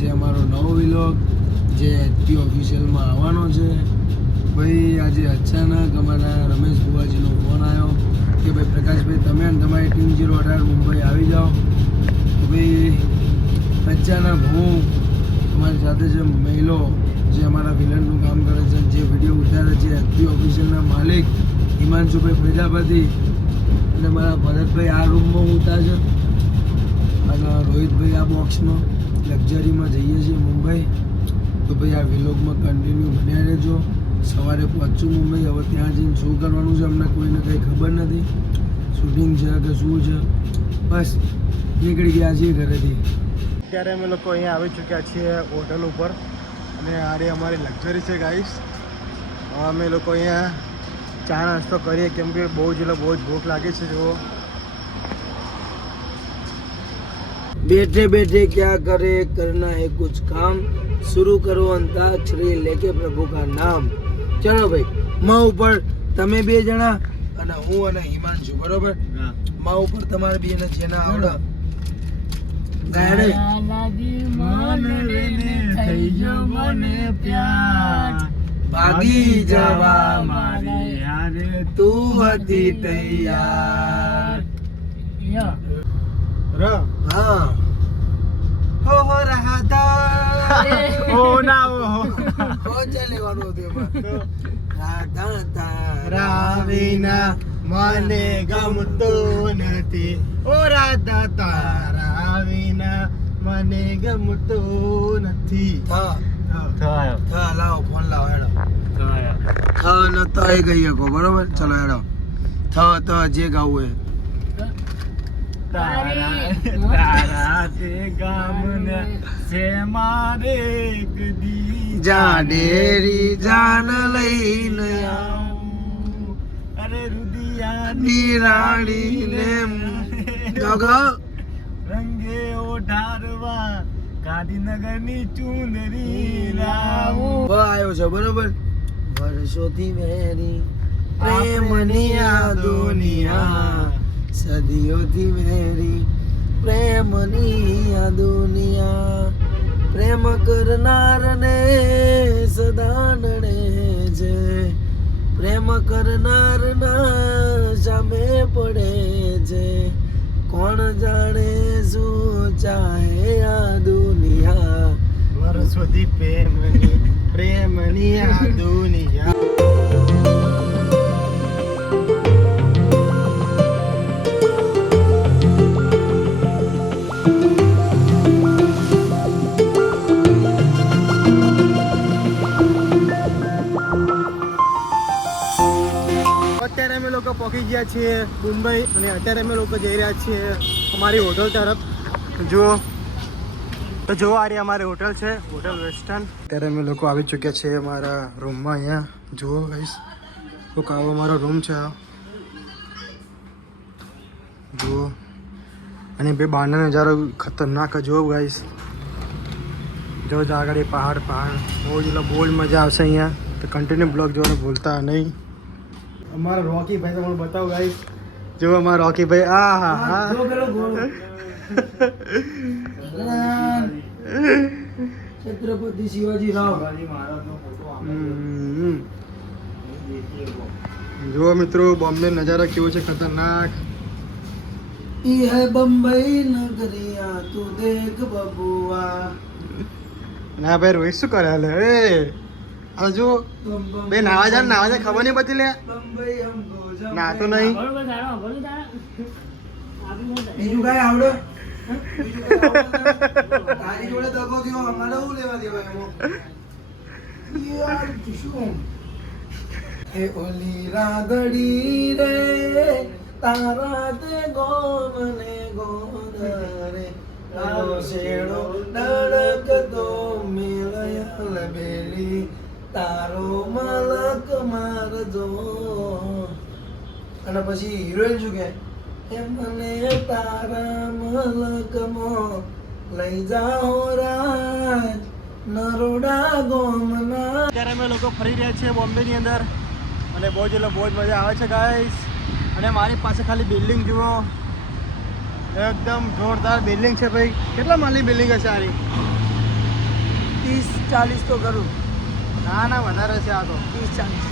છે અમારો નવો વિલોગ જે એચપી ઓફિશિયલમાં આવવાનો છે. ભાઈ આજે અચાનક અમારા રમેશ બુવાજીનો ફોન આવ્યો કે ભાઈ પ્રકાશભાઈ તમે અને તમારી ટીમ 018 મુંબઈ આવી જાઓ. તો ભાઈ અચાનક હું અમારી સાથે જે મહિલો જે અમારા વિલનનું કામ કરે છે, જે વિડીયો ઉતારે છે, એચપી ઓફિશિયલના માલિક હિમાંશુભાઈ પ્રજાપતિ અને મારા ભરતભાઈ આ રૂમમાં ઉતારશે અને રોહિતભાઈ આ બોક્સમાં લક્ઝરીમાં જઈએ છીએ મુંબઈ. તો ભાઈ આ વિલોગમાં કન્ટિન્યુ બન્યા રહેજો. સવારે પહોંચું મુંબઈ. હવે ત્યાં જઈને શું કરવાનું છે અમને કોઈને કંઈ ખબર નથી. શૂટિંગ છે કે શું છે, બસ નીકળી ગયા છીએ ઘરેથી. અત્યારે અમે લોકો અહીંયા આવી ચૂક્યા છીએ હોટલ ઉપર અને આરે અમારી લક્ઝરી છે ગાઈસ. હવે અમે લોકો અહીંયા ચા નાસ્તો કરીએ કેમ કે બહુ જ ભૂખ લાગી છે. જો बैठे बैठे क्या करे करना है कुछ काम शुरू करो अंताक्षरी लेके प्रभु का नाम. ચલો ભાઈ માં ઉપર તમે બે જણા અને હું અને હિમાંશુ, બરોબર? માં ઉપર તમારે બે ને છે ના આવડે ગાડે ભાગી જવા મારી હારે તું હતી તૈયાર. હા હો રહા થા ઓ ના હો લેવાનું હતું એમાં. રાધા તારા વિના મને ગમતું નથી, ઓ રાધા તારા વિના મને ગમતું નથી. હા લાવો ફોન લાવો હેડો. ન તો એ ગઈ શકો, બરોબર? ચલો હેડો. તો જે ગાવું એ તારા તે ગામને સે મારે કદી જાડેરી જાન લઈને આવું. અરે રુદિયા નિરાળીને રંગે ઓઢારવા ગાંધીનગરની ચૂંદડી લાવું. આવ્યો છે, બરોબર? વર્ષોથી વેરી પ્રેમની આ દુનિયા, સદીઓથી વેરી પ્રેમની આ દુનિયા, પ્રેમ કરનારને સદા નડે છે, પ્રેમ કરનારના સામે પડે છે, કોણ જાણે શું ચાહે આ દુનિયા. વર્ષોથી પ્રેમની આ દુનિયા. અત્યારે અમે લોકો પહોંચી ગયા છીએ મુંબઈ અને અત્યારે અમે લોકો જઈ રહ્યા છીએ અમારી હોટલ તરફ. જો આ રહી અમારી હોટલ છે, હોટલ વેસ્ટર્ન. અત્યારે અમે લોકો આવી ચૂક્યા છીએ અમારા રૂમમાં. અહીંયા જુઓ ગાઈસ, તો આવો અમારો રૂમ છે. જુઓ અને બે બહારનો નજારો ખતરનાક જુઓ ગાઈસ. જો આગળ પહાડ બહુ જ મજા આવશે અહીંયા. તો કન્ટિન્યુ બ્લોગ જોવાનું ભૂલતા નહીં. અમારા રોકી ભાઈ તમને બતાવો ગાઈસ. જો અમારા રોકી ભાઈ આ હા હા છત્રપતિ શિવાજી રાવ. જુઓ મિત્રો બોમ્બે નજારો કેવો છે, ખતરનાક. ઈ હે બંબઈ નગરિયા તું દેખ બબુઆ. ના ભાઈ રોહિત શું કરે હાલે? આ જો બે નાવા જા ખબર નહીં પડતી લે. ના તો નહીં. બીજું કઈ આવડે? તારી જોડે દગો થયો, અમારે શું લેવા દેવા એમાં? યાર શું એ ઓલી રાગડી રે તારા તે ગોમને ગોદરે તારો શેડો ડળકતો મેળયલ બેલી તારો મલક મારજો. અને પછી હિરોઈન શું કે મને તારા મલકમાં લઈ જાઓ રાજ નરોડા ગોમના. અત્યારે અમે લોકો ફરી રહ્યા છીએ બોમ્બેની અંદર અને બહુ જ મજા આવે છે ગાઈસ. અને મારી પાસે ખાલી બિલ્ડિંગ જુઓ, એકદમ જોરદાર બિલ્ડિંગ છે ભાઈ. કેટલા માળની બિલ્ડિંગ હશે આની? 30-40 તો કરું. ના ના વધારે છે આ તો. 30-40.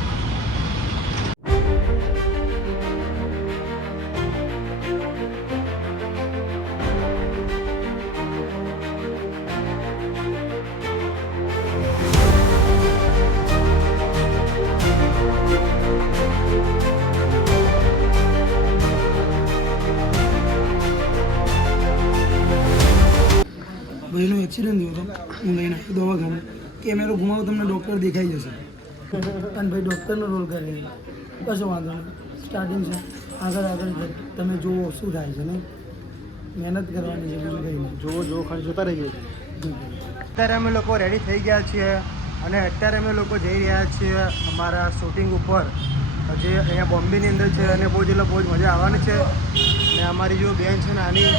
ભાઈનો એક્સિડન્ટ થયો હતો, હું લઈને આવ્યો દવાખાને. કેમેરો ઘુમાવો તમને ડૉક્ટર દેખાઈ જશે. અને ભાઈ ડૉક્ટરનો રોલ કરે કશો વાંધો નહીં. સ્ટાર્ટિંગ છે, આગળ તમે જુઓ શું થાય છે. નહીં મહેનત કરવાની છે, બીજું કંઈ નહીં. જો ખર્ચ જોતા રહીએ. અત્યારે અમે લોકો રેડી થઈ ગયા છીએ અને અત્યારે અમે લોકો જઈ રહ્યા છીએ અમારા શૂટિંગ ઉપર, જે અહીંયા બોમ્બેની અંદર છે. અને બહુ જ મજા આવવાની છે. અને અમારી જો બેન છે નાની,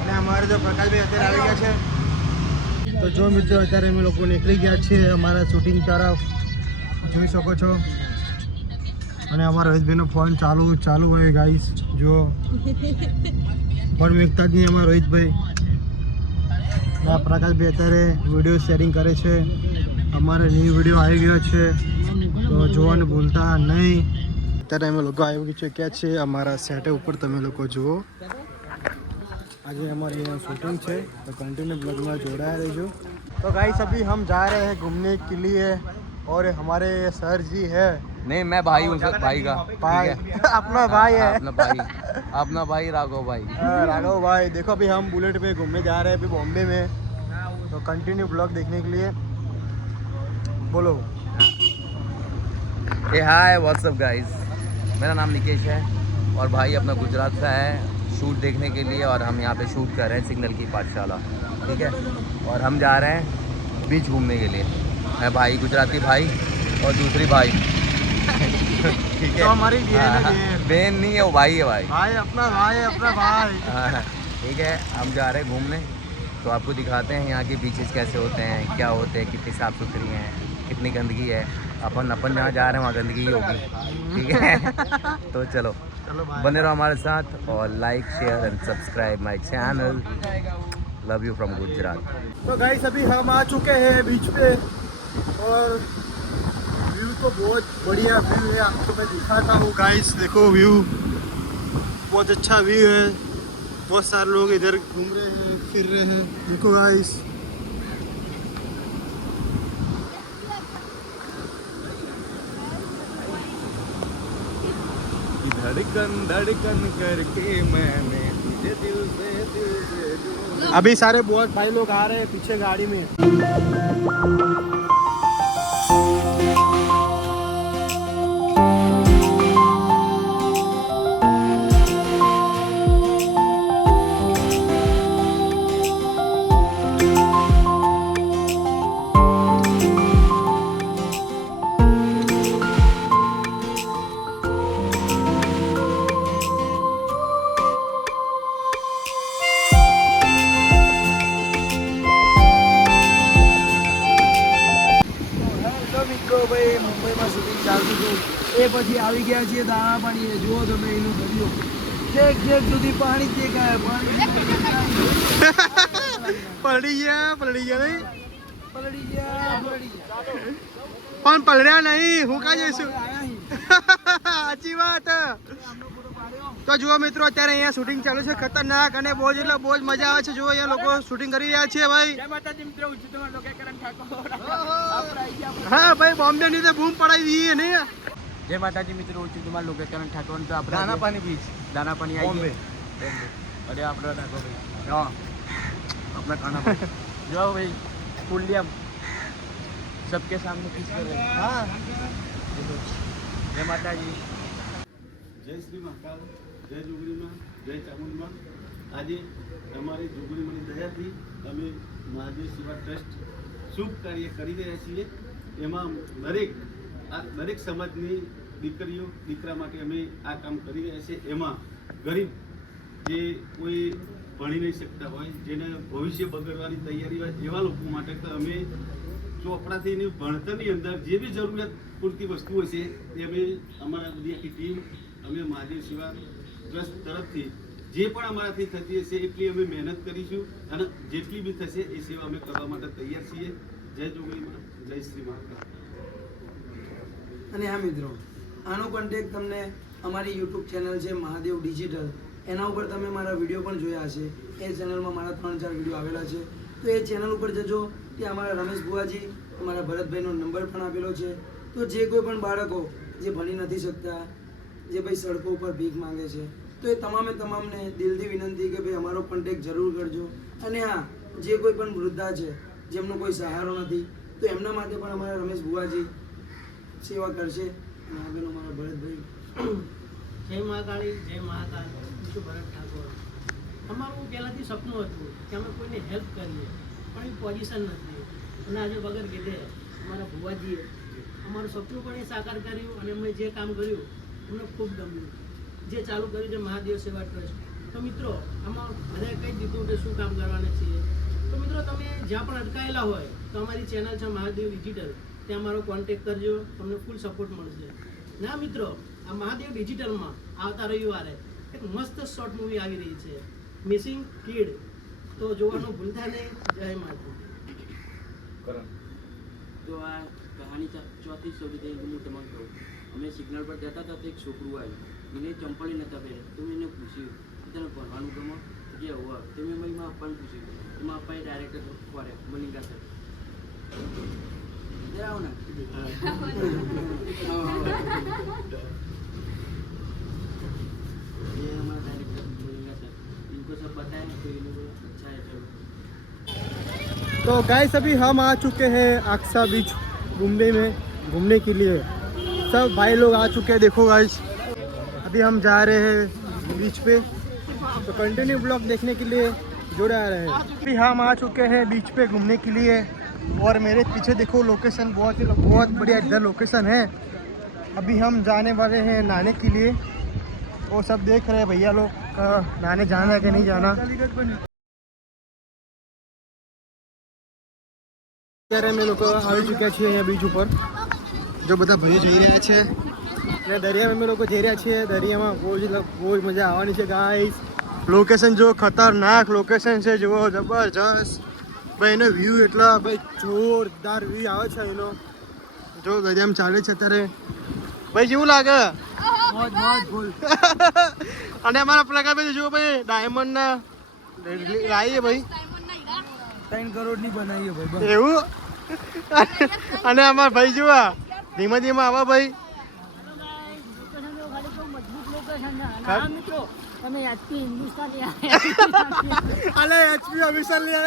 અને અમારે જો પ્રકાશભાઈ અત્યારે આવી ગયા છે. તો જો મિત્રો અત્યારે અમે લોકો નીકળી ગયા છીએ અમારા શૂટિંગ તરફ, જોઈ શકો છો. અને અમારા રોહિતભાઈનો ફોન ચાલુ હોય ગાઈસ. જો પણ મેકતા જ નહીં અમારા રોહિતભાઈ. આ પ્રકાશભાઈ અત્યારે વિડીયો શેરિંગ કરે છે. અમારે ન્યૂ વિડીયો આવી ગયો છે, તો જોવાનું ભૂલતા નહીં. અત્યારે અમે લોકો આવી ચૂક્યા છે અમારા સેટ ઉપર. તમે લોકો જુઓ, आज हमारे यहाँ शूटिंग है, तो कंटिन्यू ब्लॉग में जोड़ा रहे जो. तो गाइस अभी हम जा रहे हैं घूमने के लिए और हमारे सर जी है. नहीं, मैं भाई हूँ सर, भाई का भाई अपना भाई है. अपना भाई राघव भाई. राघव भाई. देखो अभी हम बुलेट पे घूमने जा रहे हैं अभी बॉम्बे में, तो कंटिन्यू ब्लॉग देखने के लिए बोलो. ये हाय व्हाट्सअप गाइस, मेरा नाम निकेश है और भाई अपना गुजरात से है शूट देखने के लिए. और हम यहाँ पे शूट कर रहे हैं सिग्नल की पाठशाला, ठीक है. और हम जा रहे हैं बीच घूमने के लिए. मैं भाई, गुजराती भाई और दूसरी भाई, ठीक है. तो हमारी बहन नहीं है, वो भाई है. भाई अपना भाई. हाँ, ठीक है. हम जा रहे हैं घूमने, तो आपको दिखाते हैं यहाँ के बीचेस कैसे होते हैं, क्या होते हैं, कितनी साफ़ सुथरी हैं, कितनी गंदगी है. अपन जहाँ जा रहे हैं वहाँ गंदगी ही होगी, ठीक है. तो चलो बने रहो हमारे साथ और like share and subscribe my channel. Love you from Gujarat. तो गाइस अभी हम आ चुके हैं बीच पे और व्यू तो बहुत बढ़िया व्यू है. आपको मैं दिखाता हूँ गाइस. देखो व्यू बहुत अच्छा व्यू है. बहुत सारे लोग इधर घूम रहे हैं, फिर रहे हैं. देखो गाइस, धड़कन धड़कन करके मैंने तुझे दिल से अभी सारे बहुत भाई लोग आ रहे हैं पीछे गाड़ी में. ભાઈ મુંબઈમાં શૂટિંગ ચાલતું હતું, એ પછી આવી ગયા છીએ દાણા પાણીએ. જુઓ તમે એનું દરિયો છેક સુધી પાણી જ દેખાય. પડી ગયા નહીં પણ પલળ્યા નહીં. હું કા જઈશું. સાચી વાત. તો જુઓ મિત્રો અત્યારે અહીંયા શૂટિંગ ચાલુ છે ખતરનાક, અને બહુ જ મજા આવે છે. જુઓ અહીંયા લોકો શૂટિંગ કરી રહ્યા છે ભાઈ. હા ભાઈ, બોમ્બે ની તો બૂમ પડાવી દઈએ ને. जय माता जी मित्रों, उचित तुम्हारा लोकेशन ठाकुर तो आप दाना पानी बीच दाना पानी आई अरे आप ठाकुर भाई हाँ अपना खाना जो भाई पुलियम सबके सामने किस कर रहे हैं. हाँ, जय माता जी. જય શ્રી મહાકાલ, જય જોગણીમાં, જય ચામુંડમાં. આજે અમારી જોગણીમાંની દયાથી અમે મહાદેવ સેવા ટ્રસ્ટ શુભ કાર્ય કરી રહ્યા છીએ. એમાં દરેક સમાજની દીકરીઓ દીકરા માટે અમે આ કામ કરી રહ્યા છીએ. એમાં ગરીબ જે કોઈ ભણી નહીં શકતા હોય, જેને ભવિષ્ય બગડવાની તૈયારી હોય, એવા લોકો માટે તો અમે ચોપડાથી એની ભણતરની અંદર જે બી જરૂરિયાત પૂરતી વસ્તુઓ છે એ અમે અમારા બધી આખી ટીમ અમે મહાદેવ સેવા ટ્રસ્ટ તરફથી જે પણ અમારાથી થતી હશે એટલી અમે મહેનત કરીશું અને જેટલી બી થશે એ સેવા અમે કરવા માટે તૈયાર છીએ. જય જોગણીમાં, જય શ્રી મહાકાલ. અને હા મિત્રો, આનો કોન્ટેક્ટ તમને અમારી યુટ્યુબ ચેનલ છે મહાદેવ ડિજિટલ, એના ઉપર તમે મારા વિડીયો પણ જોયા હશે. એ ચેનલમાં મારા 3-4 વિડીયો આવેલા છે, તો એ ચેનલ ઉપર જજો. ત્યાં અમારા રમેશ બુવાજી, અમારા ભરતભાઈનો નંબર પણ આપેલો છે. તો જે કોઈ પણ બાળકો જે ભણી નથી શકતા, જે ભાઈ સડકો ઉપર ભીખ માંગે છે, તો એ તમામને દિલથી વિનંતી કે ભાઈ અમારો કોન્ટેક્ટ જરૂર કરજો. અને હા, જે કોઈ પણ વૃદ્ધા છે જેમનો કોઈ સહારો નથી, તો એમના માટે પણ અમારા રમેશ બુવાજી સેવા કરશે. અને આગળ અમારા ભરતભાઈ. જય મહાકાળી, જય મહાકાલ. હું છું ભરત ઠાકોર. અમારું પહેલાંથી સપનું હતું કે અમે કોઈને હેલ્પ કરીએ, પણ એ પોઝિશન નથી. અને આજે વગર કીધે અમારા ભુવાજીએ અમારું સપનું પણ એ સાકાર કર્યું. અને અમે જે કામ કર્યું અમને ખૂબ ગમ્યું. જે ચાલુ કર્યું છે મહાદેવ સેવા ટ્રસ્ટ. તો મિત્રો, આમાં બધાએ કહી દીધું કે શું કામ કરવાના છીએ. તો મિત્રો, તમે જ્યાં પણ અટકાયેલા હોય તો અમારી ચેનલ છે મહાદેવ ડિજિટલ, ત્યાં અમારો કોન્ટેક્ટ કરજો, તમને ફૂલ સપોર્ટ મળશે. ના મિત્રો, આ મહાદેવ ડિજિટલમાં આવતા રવિવારે એક મસ્ત શોર્ટ મૂવી આવી રહી છે, મિસિંગ કિડ. તો જોવાનું ભૂલતા નહીં. જય માતા. તો આ કહાની ચોથી સ્ટોરી થઈ હું તમને કહું. અમે સિગ્નલ પર જતા હતા તો એક છોકરું આવ્યું, એને ચંપલ નહોતા પહેર્યા. તો મેં એને પૂછ્યું કે તને ભણવાનું ગમો? કે હોવા. તો મેં મારા અપ્પાને પૂછ્યું. એમાં અપ્પાએ ડાયરેક્ટ ફોરે મલિંગા સર આવો ને. ये हमारा डायरेक्टर मलिंगा सर, इनको सब बताया तो ये लोग अच्छा है. चलो तो गाइस अभी हम आ चुके हैं अक्सा बीच घूमने के लिए. सब भाई लोग आ चुके हैं. देखो गाइस, अभी हम जा रहे हैं बीच पे, तो कंटिन्यू ब्लॉग देखने के लिए जुड़े आ रहे हैं. अभी हम आ चुके हैं बीच पे घूमने के लिए, और मेरे पीछे देखो लोकेशन बहुत बढ़िया इधर लोकेशन है. अभी हम जाने वाले हैं नहाने के लिए. वो सब देख रहे हैं भैया लोग नहाने जाना है कि नहीं जाना. અત્યારે અમે લોકો આવી ચૂક્યા છીએ અહીંયા બીચ ઉપર. જો બધા ભાઈઓ જઈ રહ્યા છે અને દરિયામાં અમે લોકો જઈ રહ્યા છીએ. દરિયામાં બહુ જ મજા આવવાની છે ગાઈસ. લોકેશન જો ખતરનાક લોકેશન છે, જુઓ જબરજસ્ત ભાઈ. એનો વ્યૂ એટલા ભાઈ જોરદાર વ્યૂ આવે છે એનો. જો દરિયામાં ચાલે છે અત્યારે ભાઈ, જેવું લાગે. અને અમારા પ્રકારભાઈ જુઓ ભાઈ, ડાયમંડના લાવીએ ભાઈ, 3 કરોડની બનાવીએ ભાઈ. એવું. અને અમારા ભાઈ જુઓ ધીમે ધીમે આવા ભાઈ. તમે એચપી હિન્દુસ્તાન અલે એચપી ઓફિસર લે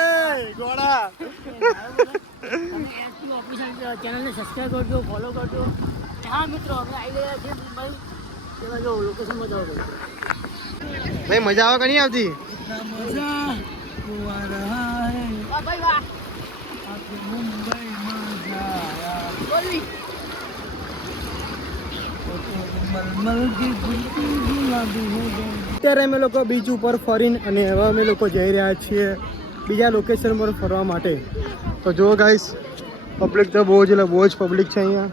ગોડા. તમે એચપી ઓફિસર ચેનલને સબસ્ક્રાઈબ કરજો, ફોલો કરજો. હા મિત્રો, અમે આવી ગયા છીએ મુંબઈ. એમાં જો લોકેશન બતાવો ભાઈ. મજા આવે કે નહીં આવતી? મજા આ રહા હે વાહ ભાઈ વાહ. આપકે મુંબઈ મજા આયા. બોલી મલમલ કી ગુલતી ગુલાબી હો ગઈ. અત્યારે અમે લોકો બીચ ઉપર ફરીને અને હવે અમે લોકો જઈ રહ્યા છીએ બીજા લોકેશન પર ફરવા માટે. તો જો ગાઈસ, પબ્લિક તો બહુ જ પબ્લિક છે અહીંયા.